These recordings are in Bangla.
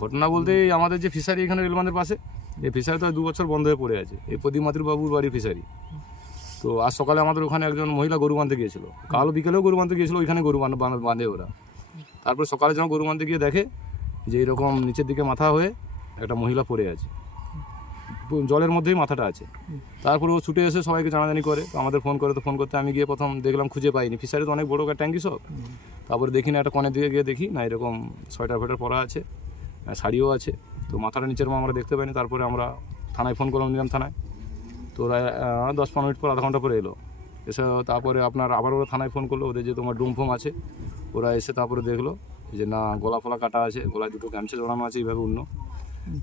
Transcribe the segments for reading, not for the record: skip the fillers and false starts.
ঘটনা বলতে আমাদের যে ফিশারি এখানে রেলবাঁধের পাশে, এই ফিশারি তো 2 বছর বন্ধ হয়ে পড়ে আছে। এই প্রদীপ মাতৃ বাবুর বাড়ি ফিশারি। তো আজ সকালে আমাদের ওখানে একজন মহিলা গরু বাঁধতে গিয়েছিল, কালো বিকেলেও গরু বাঁধতে গিয়েছিল, ওইখানে গরু বাঁধে ওরা। তারপরে সকালে যখন গরু বাঁধতে গিয়ে দেখে যে এরকম নিচের দিকে মাথা হয়ে একটা মহিলা পড়ে আছে, জলের মধ্যেই মাথাটা আছে। তারপরে ও ছুটে এসে সবাইকে জানাজানি করে, তো আমাদের ফোন করে, তো ফোন করতে আমি গিয়ে প্রথম দেখলাম খুঁজে পাইনি, ফিশারি তো অনেক বড় ট্যাঙ্কি সব। তারপরে দেখি না একটা কনের দিকে গিয়ে দেখি না এরকম সোয়েটার ফোয়েটার পরা আছে, শাড়িও আছে, তো মাথাটা নিচের আমরা দেখতে পাইনি। তারপরে আমরা থানায় ফোন করলাম, নিলাম থানায়। তো ওরা 10-15 মিনিট পর, আধা ঘন্টা পরে এলো। এসে তারপরে আপনার আবার ওরা থানায় ফোন করলো, ওদের যে তোমার ডুম ফোম আছে, ওরা এসে তারপরে দেখলো যে না গলা ফলা কাটা আছে, গলায় 2টো গামছা জড়ানো আছে এইভাবে অন্য।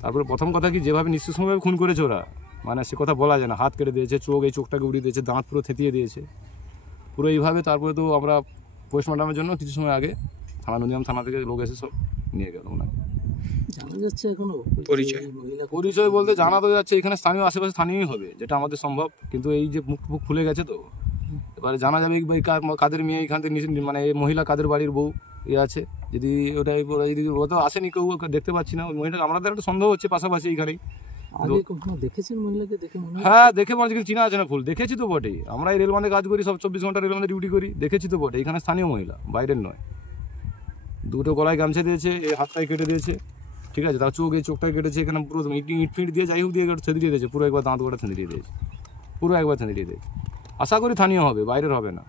তারপরে প্রথম কথা কি, যেভাবে নিঃশংসভাবে খুন করেছে ওরা, মানে সে কথা বলা যায় না। হাত কেটে দিয়েছে, চোখ, এই চোখটাকে উড়িয়ে দিয়েছে, দাঁত পুরো থেতিয়ে দিয়েছে পুরো এইভাবে। তারপরে তো আমরা পোস্টমর্টমের জন্য কিছু সময় আগে থানা নন্দীগ্রাম থানা থেকে লোক এসে সব নিয়ে গেল। ওনাকে জানা যাচ্ছে এখনো পরিচয় বলতে জানা তো যাচ্ছে এখানে স্থানীয়, আশেপাশে স্থানীয়ই হবে, যেটা আমাদের সম্ভব। কিন্তু এই যে মুখ খুলে গেছে, তো এবারে জানা যাবে কাদের মেয়ে এখান থেকে, মানে এই মহিলা কাদের বাড়ির বউ আছে। যদি ওটাই যদি ও তো আসেনি, কেউ দেখতে পাচ্ছি না ওই মহিলা, আমাদের একটা সন্দেহ হচ্ছে পাশাপাশি এইখানেই। হ্যাঁ দেখে মনে হচ্ছে, চিনা আছে না ফুল, দেখেছি তো বটেই। আমরা এই রেলবাঁধে কাজ করি, সব 24 ঘন্টা রেলবাঁধে ডিউটি করি, দেখেছি তো বটে। এখানে স্থানীয় মহিলা, বাইরের নয়। 2টো গলায় গামছা দিয়েছে, এই হাতটাই কেটে দিয়েছে, ঠিক আছে। তার চোখ, এই চোখটাই কেটেছে, এখানে পুরো ইট ফিট দিয়ে যাই হোক দিয়ে থেঁধে দিয়েছে, পুরো একবার দাঁত গোটা থেঁধে দিয়েছে, পুরো একবার থেঁধে দিয়েছে। আশা করি স্থানীয় হবে, বাইরের হবে না।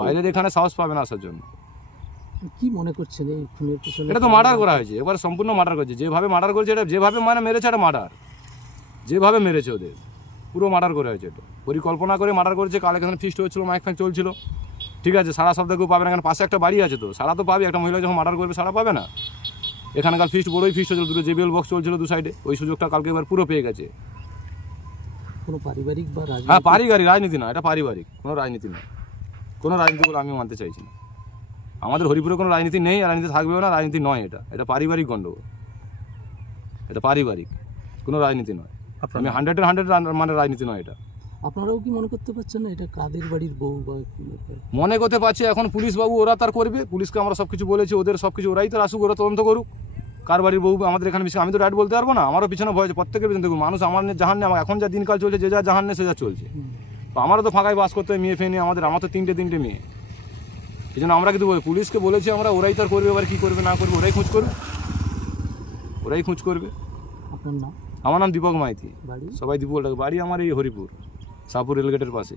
বাইরের এখানে সাহস পাবে না আসার জন্য। কি মনে করছেন এই খুনের পিছনে? এটা তো মার্ডার করা হয়েছে, এবার সম্পূর্ণ মার্ডার করেছে। যেভাবে মার্ডার করেছে, এটা যেভাবে মানে মেরেছে, এটা মার্ডার। যেভাবে মেরেছে ওদের পুরো মার্ডার করে হয়েছে, এটা পরিকল্পনা করে মার্ডার করেছে। কাল এখানে ফিস্ট হচ্ছিল, মাইক ফাইক চলছিল, ঠিক আছে। সারা শব্দ কেউ পাবে না, এখানে পাশে একটা বাড়ি আছে, তো সারা তো পাবে। একটা মহিলা যখন মার্ডার করবে, সারা পাবে না। এখানে কাল ফিস্ট, বড়ই ফিস্ট হচ্ছিল, 2টো JBL বক্স চলছিল 2 সাইডে, ওই সুযোগটা কালকে এবার পুরো পেয়ে গেছে। কোনো পারিবারিক বা হ্যাঁ পারিবারিক, রাজনীতি না, এটা পারিবারিক, কোনো রাজনীতি নয়। কোনো রাজনীতি বলে আমি মানতে চাইছি না। আমাদের হরিপুরে কোনো রাজনীতি নেই, রাজনীতি থাকবেও না, রাজনীতি নয়। এটা পারিবারিক গণ্ডগোল, এটা পারিবারিক, কোনো রাজনীতি নয়। আমি 100-100 মানে রাজনীতি নয় এটা। আপনারাও কি মনে করতে পারছেন না এটা কাদের বাড়ির বউ? বা মনে করতে পারছে এখন পুলিশ বাবু, ওরা তার করবে। পুলিশকে আমরা সব কিছু বলেছি, ওদের সব কিছু ওরাই তো আসুক, ওরা তদন্ত করুক কার বাড়ির বউ। আমাদের এখানে বিষয় আমি তো রাইট বলতে পারবো না, আমারও পিছনে ভয় আছে, প্রত্যেকের পিছনে দেখুন মানুষ। আমার জাহান নেই, এখন যা দিনকাল চলছে, যে যা জাহান নেই সে যা চলছে। তো আমারও তো ফাঁকায় বাস করতে হয়, মেয়ে ফেয়ে নিয়ে। আমার তো 3টে মেয়ে। এই জন্য আমরা কিন্তু পুলিশকে বলেছি আমরা, ওরাই তার করবে। এবার কী করবে না করবে ওরাই খোঁজ করবে, ওরাই খোঁজ করবে। আপনার নাম? আমার নাম দীপক মাইতি, সবাই দীপক ডাকে। বাড়ি আমার এই হরিপুর, শাহপুর রেলগেটের পাশে।